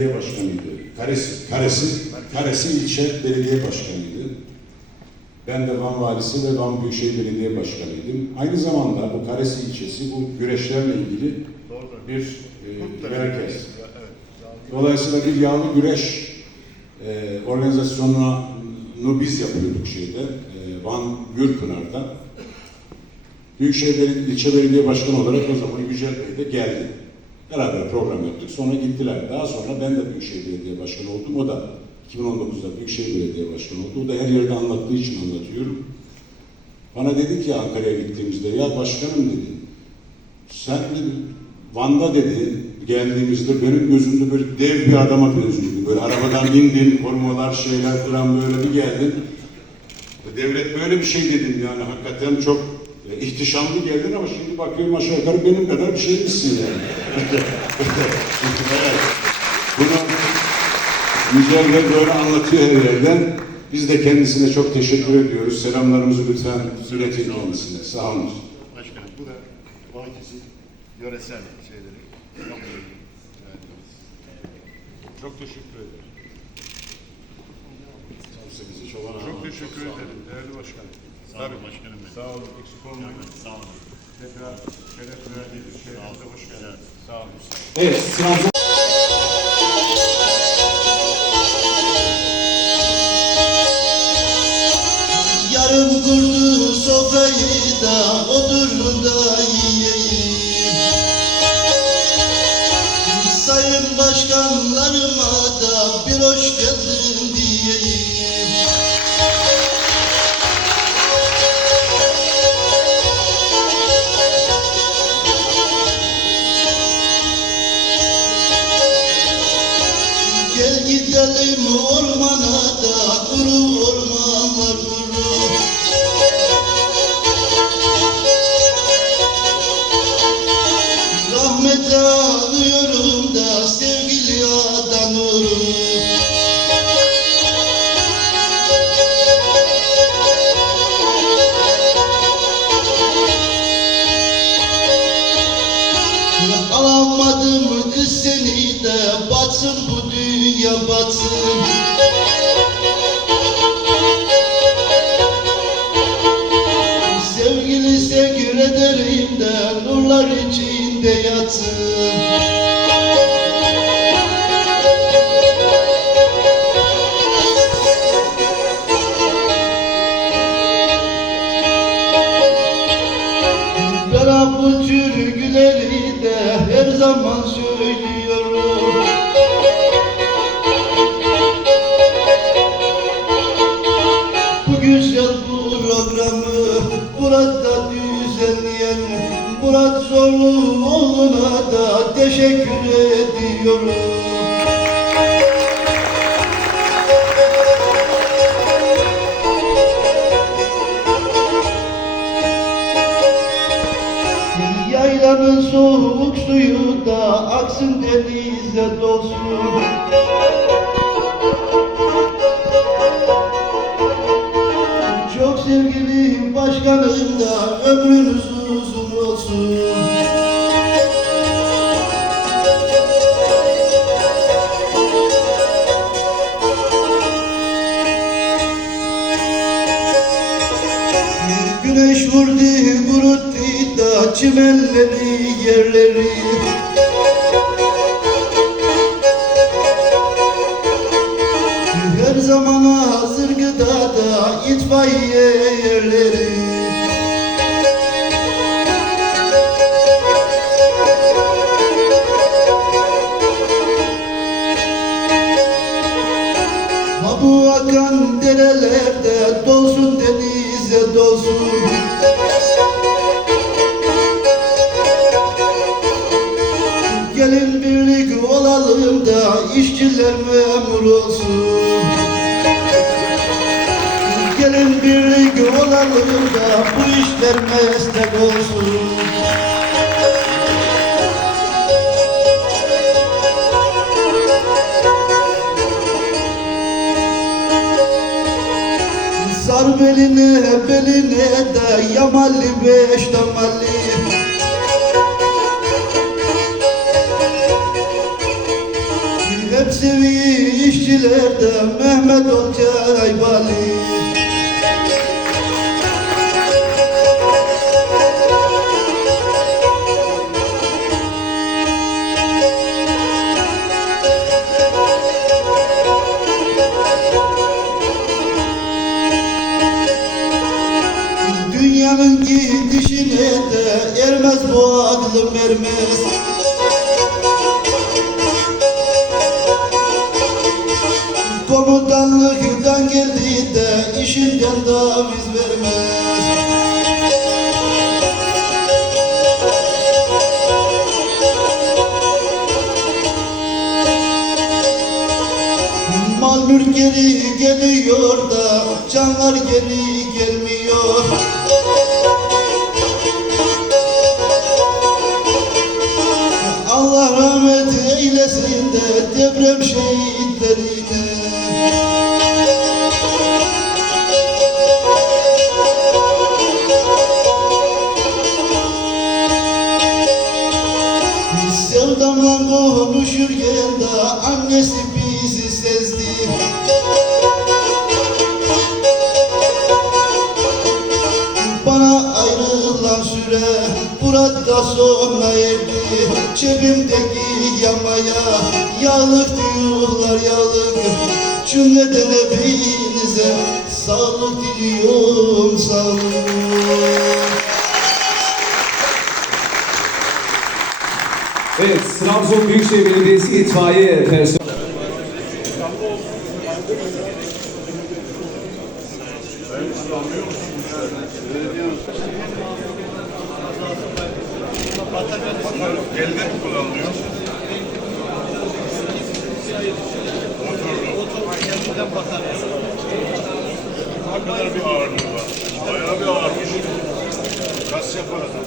Belediye başkanıydı. Karesi, Karesi, Karesi ilçe belediye başkanıydı. Ben de Van valisi ve Van Büyükşehir Belediye Başkanıydım. Aynı zamanda bu Karesi ilçesi bu güreşlerle ilgili bir e, merkez. Dolayısıyla bir yağlı güreş e, organizasyonunu biz yapıyorduk şeyde, e, Van Gürpınar'da. Büyükşehir Belediye, İlçe Belediye Başkanı olarak o zaman Yücel Bey de geldi. Beraber program yaptık. Sonra gittiler. Daha sonra ben de Büyükşehir Belediye Başkanı oldum. O da 2019'da Büyükşehir Belediye Başkanı oldu. O da her yerde anlattığı için anlatıyorum. Bana dedi ki Ankara'ya gittiğimizde, ya başkanım dedi, sen dedi, Van'da dedi, geldiğimizde benim gözümde böyle dev bir adama benziyordu. Böyle arabadan indin, korumalar, şeyler falan böyle bir geldin. Devlet böyle bir şey dedim yani hakikaten çok e, ihtişamlı geldin ama şimdi bakıyorum aşağı yukarı benim kadar bir şeymişsin yani. evet. Bunu Yücel Bey böyle anlatıyor her yerden. Biz de kendisine çok teşekkür ediyoruz. Selamlarımızı lütfen iletin kendisine. Sağ olun. Başkanım bu da Balıkesir yöresel şeyleri. Çok teşekkür ederim. çok teşekkür ederim değerli başkanım. Sağ olun başkanım. Sağ olun, eksik olmayın. Sağ olun. Tekrar şeref verdiğiniz şehrinize hoş geldiniz. Sağ olun. Evet, Trabzon ti. Teşekkür ediyorum Yaylanın soğuk suyu da aksın denize dolsun çimenleri yerleri. Her zaman hazır gıdada itfaiye yerleri. Ha bu akan derelerde Gelin birlik olalım da işçiler memur olsun. Gelin birlik olalım da bu işler meslek olsun. Sar beline beline de yamalli beş damalli Dünyanın gidişine de ermez bu aklım ermez Komutanlıktan geldi de işinden daviz vermez. Mal mülk geri geliyor da canlar geri gelmiyor deprem şehitlerine. Sevdamla konuşurken de annesi bizi sezdi. Bana ayrılan süre burada sona erdi. Cebimdeki yamaya yağlık diyorlar yağlık Cümleden hepinize sağlık diliyorum sağlık Evet, Trabzon Büyükşehir Belediyesi itfaiye personeli. Elde mi kullanılıyor? Ne kadar bir ağırlığı var. Bayağı bir ağırmış. Kas yapar adam.